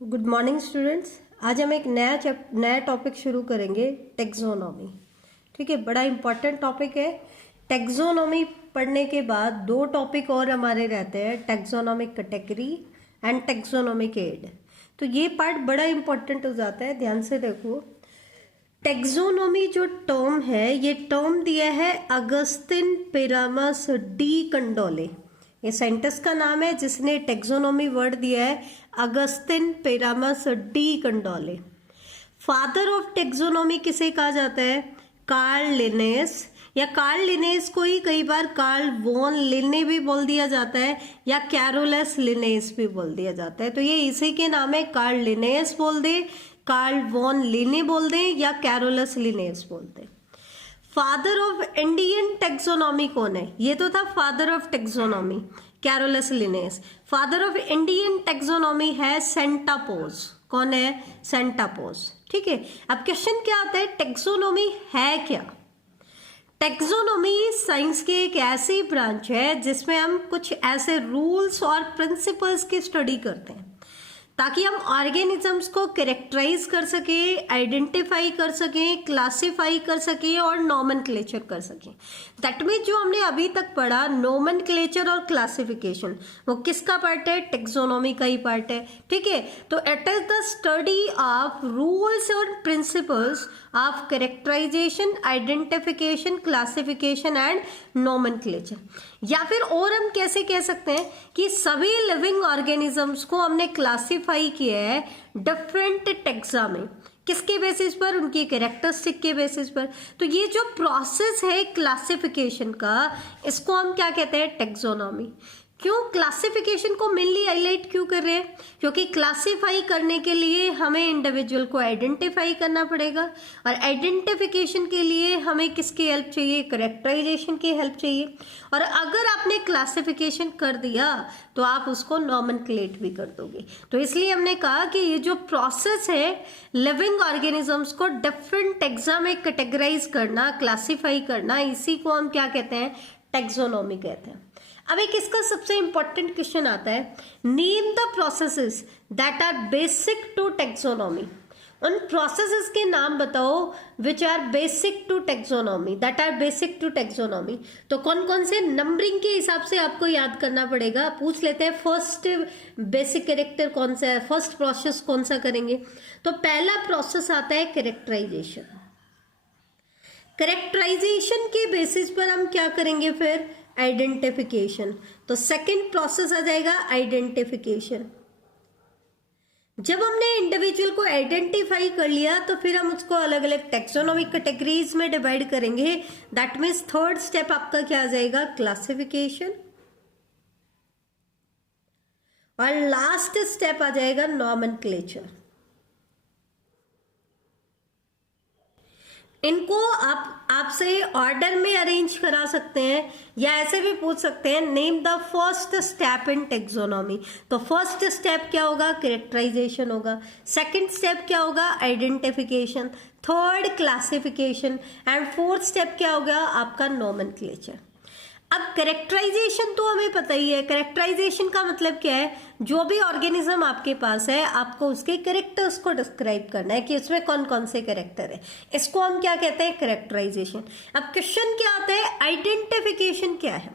Good morning students. आज हम एक नया टॉपिक शुरू करेंगे, टेक्सोनॉमी। ठीक है, बड़ा इंपॉर्टेंट टॉपिक है। टेक्सोनॉमी पढ़ने के बाद दो टॉपिक और हमारे रहते हैं, taxonomic category and taxonomic aid. तो ये पार्ट बड़ा इंपॉर्टेंट हो जाता है, ध्यान से देखो। टेक्सोनॉमी जो टर्म है, ये टर्म दिया है अगस्तिन पिरामस डी कंडोले। ये साइंटिस्ट का नाम है जिसने टेक्सोनॉमी वर्ड दिया है, Augustin Pyramus de Candolle. Father of taxonomy किसे कहा जाता है? कार्ल लिनेस, या कार्ल लिनेस को ही कई बार कार्ल वॉन लिने भी बोल दिया जाता है, या कैरोलस लिनेस भी बोल दिया जाता है। तो ये इसी के नाम है, कार्ल लिनेस बोल दे, कार्ल वॉन लिने बोल दे, या कैरोलस लिनेस बोल दे। फादर ऑफ इंडियन टेक्सोनॉमी कौन है? ये तो था father of taxonomy, Carolus Lioness. Father of Indian taxonomy है सेंटापोज। कौन है? सेंटापोज। ठीक है, अब क्वेश्चन क्या आता है, टेक्सोनॉमी है क्या? टेक्सोनॉमी साइंस की एक ऐसी ब्रांच है जिसमें हम कुछ ऐसे रूल्स और प्रिंसिपल्स की स्टडी करते हैं ताकि हम ऑर्गेनिजम्स को कैरेक्टराइज कर सके, आइडेंटिफाई कर सकें, क्लासिफाई कर सकें और नॉमेनक्लेचर कर सकें। दैट मीन जो हमने अभी तक पढ़ा, नॉमेनक्लेचर और क्लासिफिकेशन, वो किसका पार्ट है? टेक्सोनॉमी का ही पार्ट है। ठीक है, तो it is the study of rules और principles of characterisation, identification, classification and nomenclature. या फिर और हम कैसे कह सकते हैं कि सभी लिविंग ऑर्गेनिजम्स को हमने क्लासिफाई किया है डिफरेंट टेक्सा में। किसके बेसिस पर? उनकी कैरेक्टरिस्टिक के बेसिस पर। तो ये जो प्रोसेस है क्लासिफिकेशन का, इसको हम क्या कहते हैं? टेक्सोनॉमी। क्यों क्लासिफिकेशन को मेनली हाईलाइट क्यों कर रहे हैं? क्योंकि क्लासिफाई करने के लिए हमें इंडिविजुअल को आइडेंटिफाई करना पड़ेगा, और आइडेंटिफिकेशन के लिए हमें किसकी हेल्प चाहिए? कैरेक्टराइजेशन की हेल्प चाहिए। और अगर आपने क्लासिफिकेशन कर दिया तो आप उसको नॉमेनक्लेट भी कर दोगे। तो इसलिए हमने कहा कि ये जो प्रोसेस है लिविंग ऑर्गेनिजम्स को डिफरेंट टेक्सा में कैटेगराइज करना, क्लासिफाई करना, इसी को हम क्या कहते हैं? टेक्सोनॉमी कहते हैं। अब एक इसका सबसे इंपॉर्टेंट क्वेश्चन आता है, name the processes that are basic to taxonomy. उन प्रोसेसेस के नाम बताओ which are basic to taxonomy, that are basic to taxonomy. तो कौन कौन से नंबरिंग के हिसाब से आपको याद करना पड़ेगा। पूछ लेते हैं, फर्स्ट बेसिक कैरेक्टर कौन सा है, फर्स्ट प्रोसेस कौन सा करेंगे? तो पहला प्रोसेस आता है कैरेक्टराइजेशन। कैरेक्टराइजेशन के बेसिस पर हम क्या करेंगे फिर? आइडेंटिफिकेशन। तो सेकंड प्रोसेस आ जाएगा आइडेंटिफिकेशन। जब हमने इंडिविजुअल को आइडेंटिफाई कर लिया तो फिर हम उसको अलग अलग टेक्सोनॉमिक कैटेगरीज में डिवाइड करेंगे। दैट मीन्स थर्ड स्टेप आपका क्या आ जाएगा? क्लासिफिकेशन। और लास्ट स्टेप आ जाएगा नॉमेनक्लेचर। इनको आप आपसे ऑर्डर में अरेंज करा सकते हैं, या ऐसे भी पूछ सकते हैं, name the first step in taxonomy. तो फर्स्ट स्टेप क्या होगा? कैरेक्टराइजेशन होगा। सेकंड स्टेप क्या होगा? Identification. Third classification, and fourth step क्या होगा? आपका नॉमेनक्लेचर। अब कैरेक्टराइजेशन तो हमें पता ही है। कैरेक्टराइजेशन का मतलब क्या है? जो भी ऑर्गेनिज्म आपके पास है, आपको उसके कैरेक्टर्स को डिस्क्राइब करना है कि उसमें कौन कौन से कैरेक्टर है। इसको हम क्या कहते हैं? कैरेक्टराइजेशन। अब क्वेश्चन क्या आता है, आइडेंटिफिकेशन क्या है?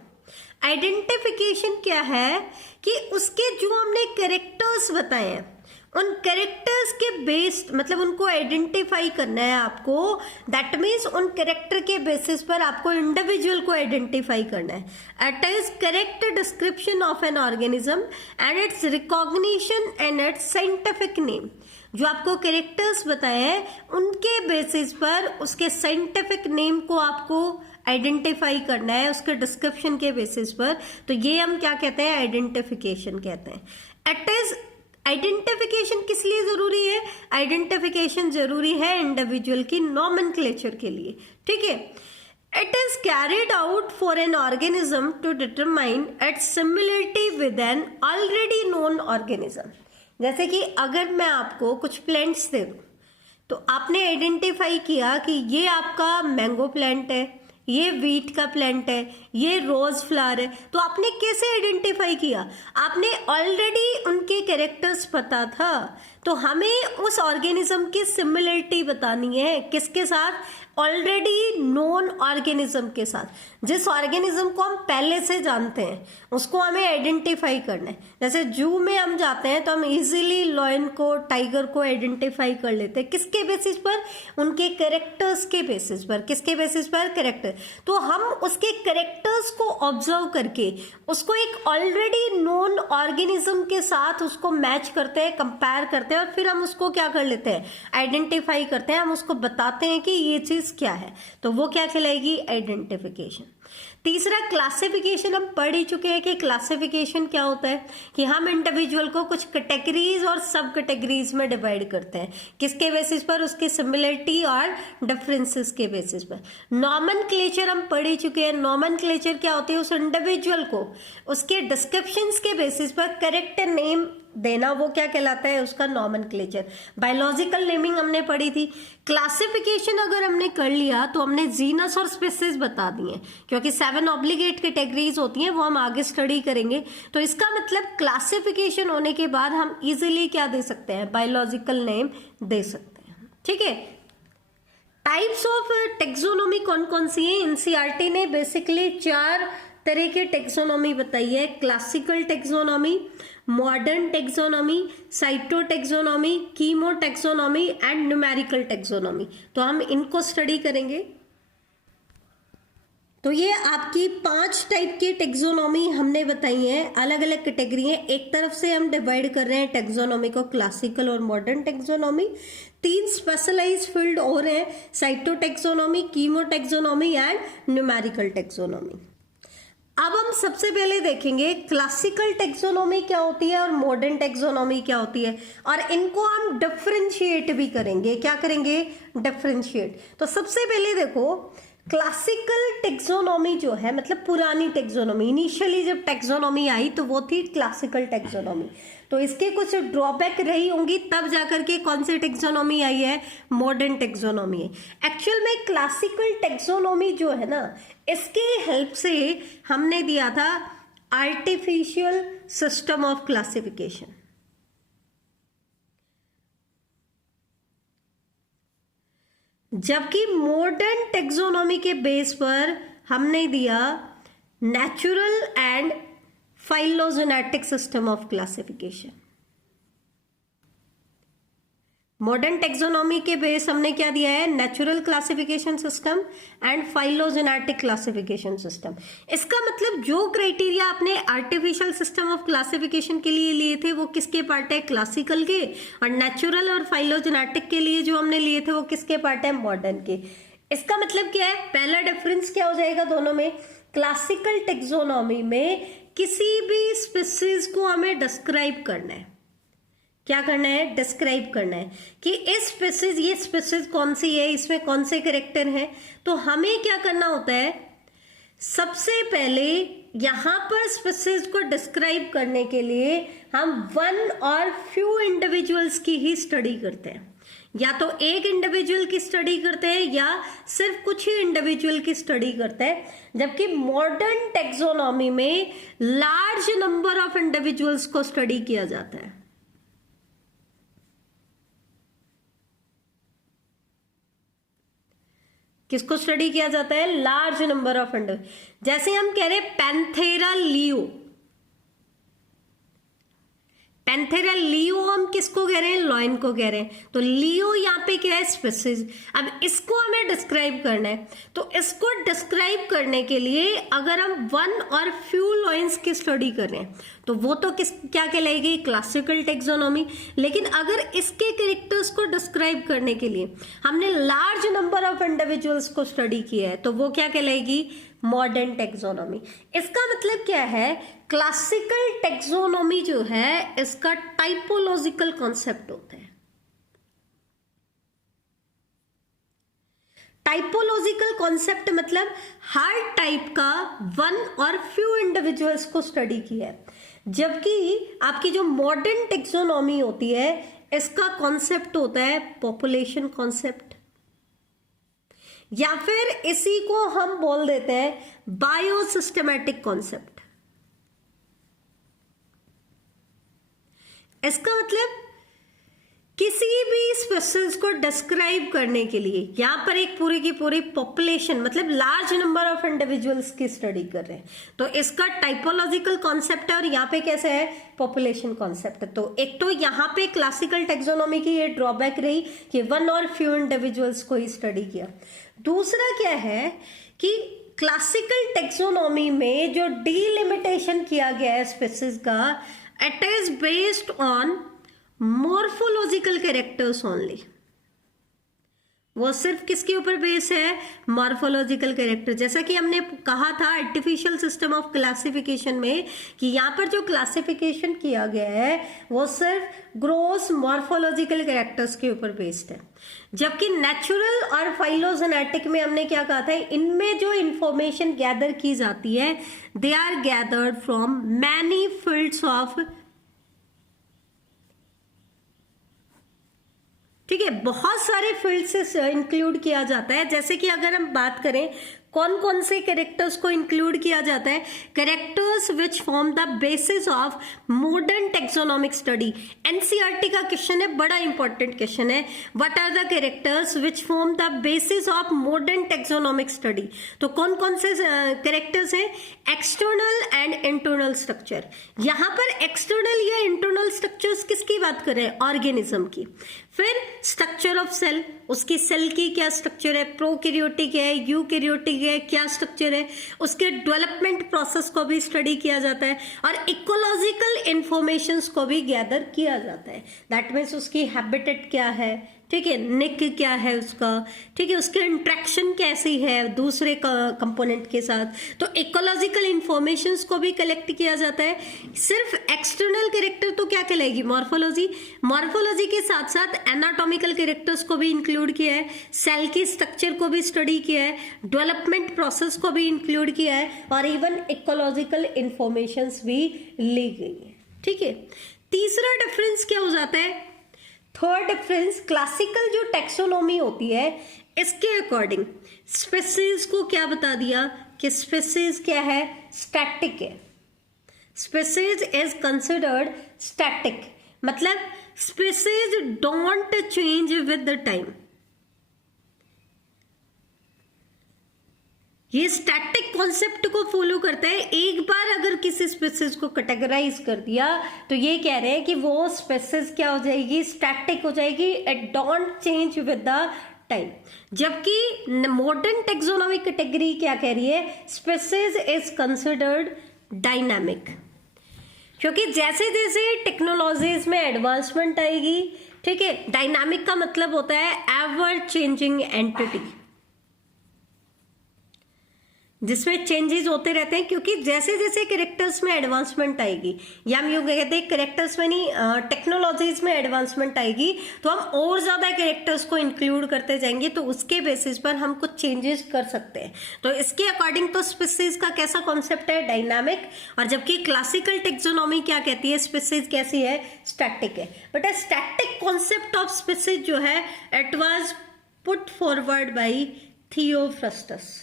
आइडेंटिफिकेशन क्या है कि उसके जो हमने कैरेक्टर्स बताए हैं, उन कैरेक्टर्स के बेस्ड, मतलब उनको आइडेंटिफाई करना है आपको। दैट मीन्स उन कैरेक्टर के बेसिस पर आपको इंडिविजुअल को आइडेंटिफाई करना है। It is correct description of an organism and it's recognition and it's scientific name. जो आपको कैरेक्टर्स बताए हैं उनके बेसिस पर उसके साइंटिफिक नेम को आपको आइडेंटिफाई करना है, उसके डिस्क्रिप्शन के बेसिस पर। तो ये हम क्या कहते हैं? आइडेंटिफिकेशन कहते हैं। इट इज आइडेंटिफिकेशन किस लिए जरूरी है? आइडेंटिफिकेशन जरूरी है इंडिविजुअल की नॉमेनक्लेचर के लिए। ठीक है, it is carried out for an organism to determine its similarity with an already known organism. जैसे कि अगर मैं आपको कुछ प्लांट्स दे दूं तो आपने आइडेंटिफाई किया कि ये आपका मैंगो प्लांट है, ये वीट का प्लांट है, ये रोज फ्लावर है, तो आपने कैसे आइडेंटिफाई किया? आपने ऑलरेडी उनके कैरेक्टर्स पता था, तो हमें उस ऑर्गेनिज्म की सिमिलरिटी बतानी है किसके साथ? ऑलरेडी नोन ऑर्गेनिज्म के साथ। जिस ऑर्गेनिज्म को हम पहले से जानते हैं उसको हमें आइडेंटिफाई करना है। जैसे जू में हम जाते हैं तो हम इजीली लॉयन को, टाइगर को आइडेंटिफाई कर लेते हैं। किसके बेसिस पर? उनके कैरेक्टर्स के बेसिस पर। किसके बेसिस पर? कैरेक्टर। तो हम उसके कैरेक्टर्स को ऑब्जर्व करके उसको एक ऑलरेडी नोन ऑर्गेनिज्म के साथ उसको मैच करते हैं, कंपेयर करते हैं, और फिर हम उसको क्या कर लेते हैं? आइडेंटिफाई करते हैं। हम उसको बताते हैं कि ये चीज क्या है, तो वो क्या कहलाएगी? आइडेंटिफिकेशन। तीसरा, क्लासिफिकेशन। हम पढ़ ही चुके हैं कि क्लासिफिकेशन क्या होता है, कि हम इंडिविजुअल को कुछ कैटेगरीज और सब कैटेगरीज में डिवाइड करते हैं। किसके बेसिस पर? उसकी सिमिलरिटी और डिफरेंसेस के बेसिस पर। नॉमेनक्लेचर हम पढ़ ही चुके हैं। नॉमेनक्लेचर क्या होती है? उस इंडिविजुअल को उसके डिस्क्रिप्शंस के बेसिस पर करेक्ट नेम देना, वो क्या कहलाता है? उसका नॉमेनक्लेचर। बायोलॉजिकल नेमिंग हमने पढ़ी थी। क्लासिफिकेशन अगर हमने कर लिया तो हमने जीनस और स्पीसीज बता दिए, क्योंकि 7 ऑब्लिगेट कैटेगरीज होती हैं, वो हम आगे स्टडी करेंगे। तो इसका मतलब क्लासिफिकेशन होने के बाद हम इजीली क्या दे सकते हैं? बायोलॉजिकल नेम दे सकते हैं। ठीक है। टाइप्स ऑफ टेक्सोनोमी कौन कौन सी है? एनसीईआरटी ने बेसिकली 4 तरह की टेक्सोनोमी बताई है। Classical taxonomy, modern taxonomy, cytotaxonomy, chemotaxonomy and numerical taxonomy. तो हम इनको स्टडी करेंगे। तो ये आपकी 5 टाइप की टेक्सोनोमी हमने बताई है, अलग अलग कैटेगरी है। एक तरफ से हम डिवाइड कर रहे हैं टेक्सोनोमी को, क्लासिकल और मॉडर्न टेक्सोनोमी। 3 स्पेशलाइज फील्ड और है, cytotaxonomy, chemotaxonomy and numerical taxonomy. अब हम सबसे पहले देखेंगे क्लासिकल टेक्सोनोमी क्या होती है और मॉडर्न टेक्सोनोमी क्या होती है, और इनको हम डिफरेंशिएट भी करेंगे। क्या करेंगे? डिफरेंशिएट। तो सबसे पहले देखो, क्लासिकल टेक्सोनोमी जो है, मतलब पुरानी टेक्सोनोमी, इनिशियली जब टेक्सोनोमी आई तो वो थी क्लासिकल टेक्सोनोमी। तो इसके कुछ ड्रॉबैक रही होंगी, तब जाकर के कौन सी टेक्सोनोमी आई है? मॉडर्न टेक्सोनोमी है। एक्चुअल में क्लासिकल टेक्सोनोमी जो है ना, इसके हेल्प से हमने दिया था आर्टिफिशियल सिस्टम ऑफ क्लासिफिकेशन। जबकि मॉडर्न टेक्सोनोमी के बेस पर हमने दिया natural and phylogenetic system of classification. Modern taxonomy के बेस हमने क्या दिया है? Natural classification system and phylogenetic classification system. इसका मतलब जो क्राइटेरिया आपने आर्टिफिशियल सिस्टम ऑफ क्लासिफिकेशन के लिए लिए थे वो किसके पार्ट है? क्लासिकल के। और नेचुरल और फाइलोजेनेटिक के लिए जो हमने लिए थे वो किसके पार्ट है? मॉडर्न के। इसका मतलब क्या है? पहला डिफरेंस क्या हो जाएगा दोनों में? क्लासिकल टेक्सोनोमी में किसी भी स्पीसीज को हमें डिस्क्राइब करना है। क्या करना है? डिस्क्राइब करना है कि इस स्पीसीज, ये स्पीसीज कौन सी है, इसमें कौन से कैरेक्टर हैं। तो हमें क्या करना होता है? सबसे पहले यहां पर स्पीसीज को डिस्क्राइब करने के लिए हम 1 और फ्यू इंडिविजुअल्स की ही स्टडी करते हैं। या तो एक इंडिविजुअल की स्टडी करते हैं या सिर्फ कुछ ही इंडिविजुअल की स्टडी करते हैं। जबकि मॉडर्न टेक्सोनोमी में लार्ज नंबर ऑफ इंडिविजुअल्स को स्टडी किया जाता है। किसको स्टडी किया जाता है? Large number of individual. जैसे हम कह रहे हैं पैंथेरा लियो, पैंथेरा लियो हम किसको कह रहे हैं? लॉयन को कह रहे हैं। तो लियो यहाँ पे क्या है? स्पीसीज। अब इसको हमें डिस्क्राइब करना है, तो इसको डिस्क्राइब करने के लिए अगर हम 1 और फ्यू लॉयंस की स्टडी कर रहे हैं तो वो तो क्या कहलाएगी? Classical taxonomy. लेकिन अगर इसके कैरेक्टर्स को डिस्क्राइब करने के लिए हमने लार्ज नंबर ऑफ इंडिविजुअल्स को स्टडी किया है तो वो क्या कहलाएगी? Modern taxonomy. इसका मतलब क्या है? क्लासिकल टेक्सोनोमी जो है इसका टाइपोलॉजिकल कॉन्सेप्ट होता है। टाइपोलॉजिकल कॉन्सेप्ट मतलब हर टाइप का 1 और फ्यू इंडिविजुअल्स को स्टडी किया है। जबकि आपकी जो मॉडर्न टेक्सोनोमी होती है इसका कॉन्सेप्ट होता है पॉपुलेशन कॉन्सेप्ट। या फिर इसी को हम बोल देते हैं बायोसिस्टेमेटिक कॉन्सेप्ट। इसका मतलब किसी भी स्पीशीज को डिस्क्राइब करने के लिए यहां पर एक पूरी की पूरी पॉपुलेशन मतलब लार्ज नंबर ऑफ इंडिविजुअल्स की स्टडी कर रहे हैं, तो इसका टाइपोलॉजिकल कॉन्सेप्ट है और यहाँ पे कैसे है पॉपुलेशन कॉन्सेप्ट है। तो एक तो यहाँ पे क्लासिकल टेक्सोनॉमी की ये ड्रॉबैक रही कि वन और फ्यू इंडिविजुअल्स को ही स्टडी किया। दूसरा क्या है कि क्लासिकल टेक्सोनॉमी में जो डीलिमिटेशन किया गया है स्पीशीज का, it is based on morphological characters only. वो सिर्फ किसके ऊपर बेस है, मॉर्फोलॉजिकल कैरेक्टर। जैसा कि हमने कहा था आर्टिफिशियल सिस्टम ऑफ क्लासिफिकेशन में कि यहाँ पर जो क्लासिफिकेशन किया गया है वो सिर्फ ग्रोस मॉर्फोलॉजिकल कैरेक्टर्स के ऊपर बेस्ड है, जबकि नेचुरल और फाइलोजेनेटिक में हमने क्या कहा था, इनमें जो इंफॉर्मेशन गैदर की जाती है they are gathered from many fields of, ठीक है, बहुत सारे फील्ड से इंक्लूड किया जाता है। जैसे कि अगर हम बात करें कौन कौन से कैरेक्टर्स को इंक्लूड किया जाता है, characters which form the basis of modern taxonomic study. NCERT का क्वेश्चन है, बड़ा इंपॉर्टेंट क्वेश्चन है, what are the characters which form the basis of modern taxonomic study. तो कौन कौन से कैरेक्टर्स हैं, एक्सटर्नल एंड इंटरनल स्ट्रक्चर। यहां पर एक्सटर्नल या इंटरनल स्ट्रक्चर्स किसकी बात करें, ऑर्गेनिज्म की। फिर स्ट्रक्चर ऑफ सेल, उसकी सेल की क्या स्ट्रक्चर है, प्रोकैरियोटिक है, यूकैरियोटिक है, क्या स्ट्रक्चर है, उसके डेवलपमेंट प्रोसेस को भी स्टडी किया जाता है और इकोलॉजिकल इंफॉर्मेशंस को भी गैदर किया जाता है। दैट मीन्स उसकी हैबिटेट क्या है, ठीक है, निक क्या है उसका, ठीक है, उसकी इंट्रैक्शन कैसी है दूसरे कंपोनेंट के साथ, तो इकोलॉजिकल इंफॉर्मेशंस को भी कलेक्ट किया जाता है। सिर्फ एक्सटर्नल कैरेक्टर तो क्या कहलाएगी, मॉर्फोलॉजी। मॉर्फोलॉजी के साथ साथ एनाटॉमिकल कैरेक्टर्स को भी इंक्लूड किया है, सेल की स्ट्रक्चर को भी स्टडी किया है, डेवलपमेंट प्रोसेस को भी इंक्लूड किया है और इवन इकोलॉजिकल इंफॉर्मेशंस भी ली गई है, ठीक है। तीसरा डिफरेंस क्या हो जाता है, थर्ड डिफरेंस, क्लासिकल जो टेक्सोनॉमी होती है इसके अकॉर्डिंग स्पीशीज को क्या बता दिया कि स्पीशीज क्या है, स्टैटिक है। स्पीशीज इज कंसिडर्ड स्टैटिक, मतलब species don't change with the time. ये स्टैटिक कॉन्सेप्ट को फॉलो करता है। एक बार अगर किसी स्पीशीज को कैटेगराइज कर दिया तो ये कह रहे हैं कि वो स्पीशीज क्या हो जाएगी, स्टैटिक हो जाएगी, it don't change with the time. जबकि मॉडर्न टेक्सोनॉमिक कैटेगरी क्या कह रही है, स्पीशीज इज कंसिडर्ड डायनामिक, क्योंकि जैसे जैसे टेक्नोलॉजीज में एडवांसमेंट आएगी, ठीक है, डायनामिक का मतलब होता है एवर चेंजिंग एंटिटी, जिसमें चेंजेस होते रहते हैं, क्योंकि जैसे जैसे कैरेक्टर्स में एडवांसमेंट आएगी, या हम यूँ कहते हैं कैरेक्टर्स में नहीं, टेक्नोलॉजीज में एडवांसमेंट आएगी तो हम और ज़्यादा कैरेक्टर्स को इंक्लूड करते जाएंगे, तो उसके बेसिस पर हम कुछ चेंजेस कर सकते हैं। तो इसके अकॉर्डिंग तो स्पीशीज का कैसा कॉन्सेप्ट है, डायनामिक, और जबकि क्लासिकल टेक्सोनॉमी क्या कहती है, स्पीशीज कैसी है, स्टैटिक है। But a static concept of species जो है it was put forward by Theophrastus.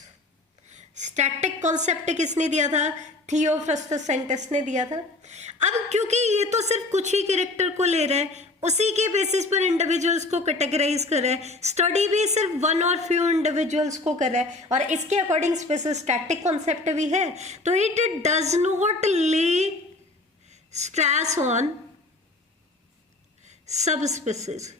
Static concept किसने दिया था, थियोफ्रस्टस साइंटिस्ट ने दिया था। अब क्योंकि ये तो सिर्फ कुछ ही कैरेक्टर को ले रहा है, उसी के बेसिस पर इंडिविजुअल्स को कैटेगराइज कर रहा है, स्टडी भी सिर्फ वन और फ्यू इंडिविजुअल्स को कर रहा है और इसके अकॉर्डिंग स्पीशीज स्टैटिक कॉन्सेप्ट भी है, तो इट डज नॉट ले स्ट्रेस ऑन सब स्पीशीज,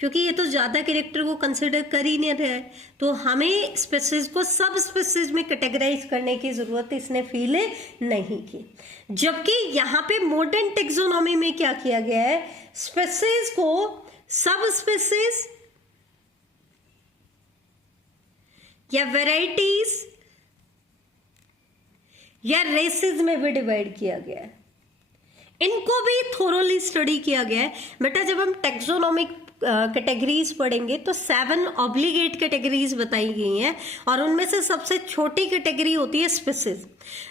क्योंकि ये तो ज्यादा कैरेक्टर को कंसिडर कर ही नहीं रहा है, तो हमें स्पीशीज को सब स्पीशीज में कैटेगराइज करने की जरूरत इसने फील नहीं की। जबकि यहाँ पे मॉडर्न टेक्सोनॉमी में क्या किया गया है, स्पीशीज को सब स्पीशीज या वेराइटीज या रेसेस में भी डिवाइड किया गया है, इनको भी थोरोली स्टडी किया गया है। बेटा जब हम टेक्सोनॉमिक कैटेगरीज पढ़ेंगे तो 7 ऑब्लिगेट कैटेगरीज बताई गई हैं और उनमें से सबसे छोटी कैटेगरी होती है स्पीशीज।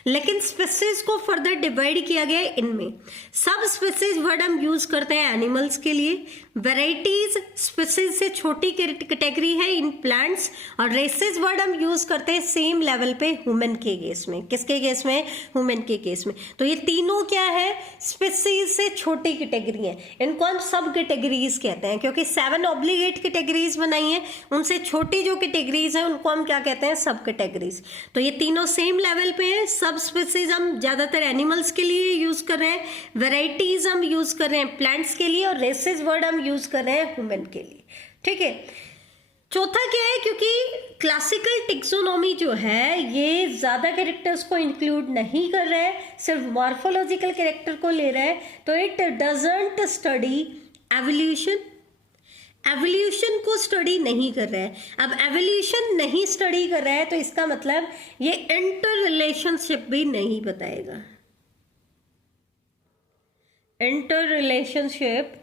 लेकिन स्पीसीज को फर्दर डिवाइड किया गया है इनमें। सब स्पीसीज वर्ड हम यूज करते हैं एनिमल्स के लिए, वेराइटीज स्पीसीज से छोटी कैटेगरी है इन प्लांट्स, और रेसेस वर्ड हम यूज करते हैं सेम लेवल पे ह्यूमन के केस में। किसके केस में? ह्यूमन के केस में। तो ये तीनों क्या है? स्पीसीज से छोटी कैटेगरी है। इनको हम सब कैटेगरीज कहते हैं, क्योंकि 7 ऑब्लिगेट कैटेगरीज बनाई है, उनसे छोटी जो कैटेगरीज है उनको हम क्या कहते हैं? सब कैटेगरीज। तो ये तीनों सेम लेवल पे है। सब स्पीसीज हम ज्यादातर एनिमल्स के लिए यूज कर रहे हैं, वेराइटीज हम यूज कर रहे हैं प्लांट्स के लिए, और रेसेस वर्ड हम यूज कर रहे हैं ह्यूमन के लिए। ठीक है। चौथा क्या है? क्योंकि क्लासिकल टेक्सोनॉमी जो है ये ज्यादा कैरेक्टर्स को इंक्लूड नहीं कर रहा है, सिर्फ मॉर्फोलॉजिकल कैरेक्टर को ले रहा है, तो it doesn't study evolution. Evolution को स्टडी नहीं कर रहा है। अब एवोल्यूशन नहीं स्टडी कर रहा है तो इसका मतलब ये इंटर रिलेशनशिप भी नहीं बताएगा। इंटर रिलेशनशिप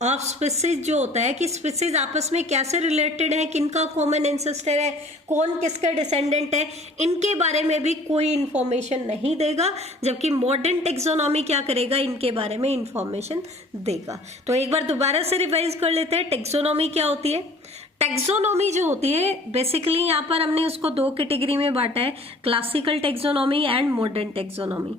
ऑफ स्पीसीज जो होता है कि स्पीसीज आपस में कैसे रिलेटेड है, किनका कॉमन एंसेस्टर है, कौन किसका डिसेंडेंट है, इनके बारे में भी कोई इंफॉर्मेशन नहीं देगा, जबकि मॉडर्न टेक्सोनॉमी क्या करेगा? इनके बारे में इंफॉर्मेशन देगा। तो एक बार दोबारा से रिवाइज कर लेते हैं, टेक्सोनॉमी क्या होती है। टेक्सोनॉमी जो होती है बेसिकली यहाँ पर हमने उसको 2 कैटेगरी में बांटा है, classical taxonomy and modern taxonomy.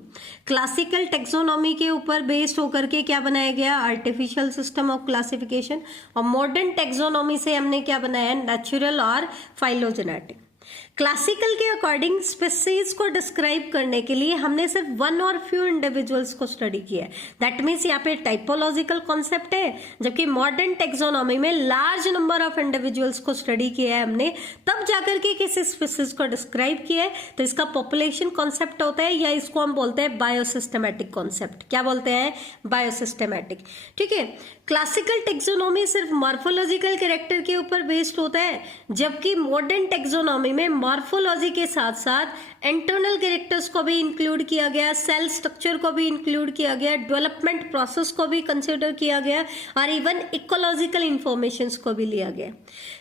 Classical taxonomy के ऊपर बेस्ड होकर के क्या बनाया गया? Artificial system of classification. और मॉडर्न टेक्सोनॉमी से हमने क्या बनाया है? नेचुरल और फाइलोजेनेटिक। क्लासिकल के अकॉर्डिंग स्पीसीज को डिस्क्राइब करने के लिए हमने सिर्फ 1 और फ्यू इंडिविजुअल्स को स्टडी किया है। दैट मीन्स यहाँ पे टाइपोलॉजिकल कॉन्सेप्ट है, जबकि मॉडर्न टेक्सोनॉमी में लार्ज नंबर ऑफ इंडिविजुअल्स को स्टडी किया है हमने, तब जाकर के किसी स्पीसीज को डिस्क्राइब किया है। तो इसका पॉपुलेशन कॉन्सेप्ट होता है, या इसको हम बोलते हैं बायोसिस्टमैटिक कॉन्सेप्ट। क्या बोलते हैं? बायोसिस्टमैटिक। ठीक है। क्लासिकल टेक्सोनॉमी सिर्फ मॉर्फोलॉजिकल कैरेक्टर के ऊपर बेस्ड होता है, जबकि मॉडर्न टेक्सोनॉमी में मॉर्फोलॉजी के साथ साथ इंटरनल कैरेक्टर्स को भी इंक्लूड किया गया, सेल स्ट्रक्चर को भी इंक्लूड किया गया, डेवलपमेंट प्रोसेस को भी कंसिडर किया गया, और इवन इकोलॉजिकल इंफॉर्मेशंस को भी लिया गया।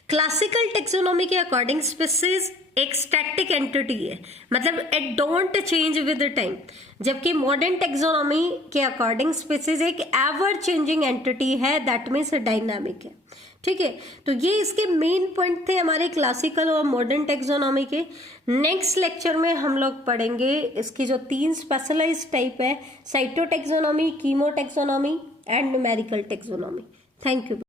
क्लासिकल टेक्सोनॉमी के अकॉर्डिंग स्पीसीज एक स्टैटिक एंटिटी है, मतलब it don't change with time, जबकि मॉडर्न टेक्सोनॉमी के अकॉर्डिंग स्पीसीज एक एवर चेंजिंग एंटिटी है, दैट मीन्स डायनामिक है। ठीक है। तो ये इसके मेन पॉइंट थे हमारे क्लासिकल और मॉडर्न टेक्सोनॉमी के। नेक्स्ट लेक्चर में हम लोग पढ़ेंगे इसकी जो 3 स्पेशलाइज्ड टाइप है, cytotaxonomy, chemotaxonomy and numerical taxonomy. Thank you.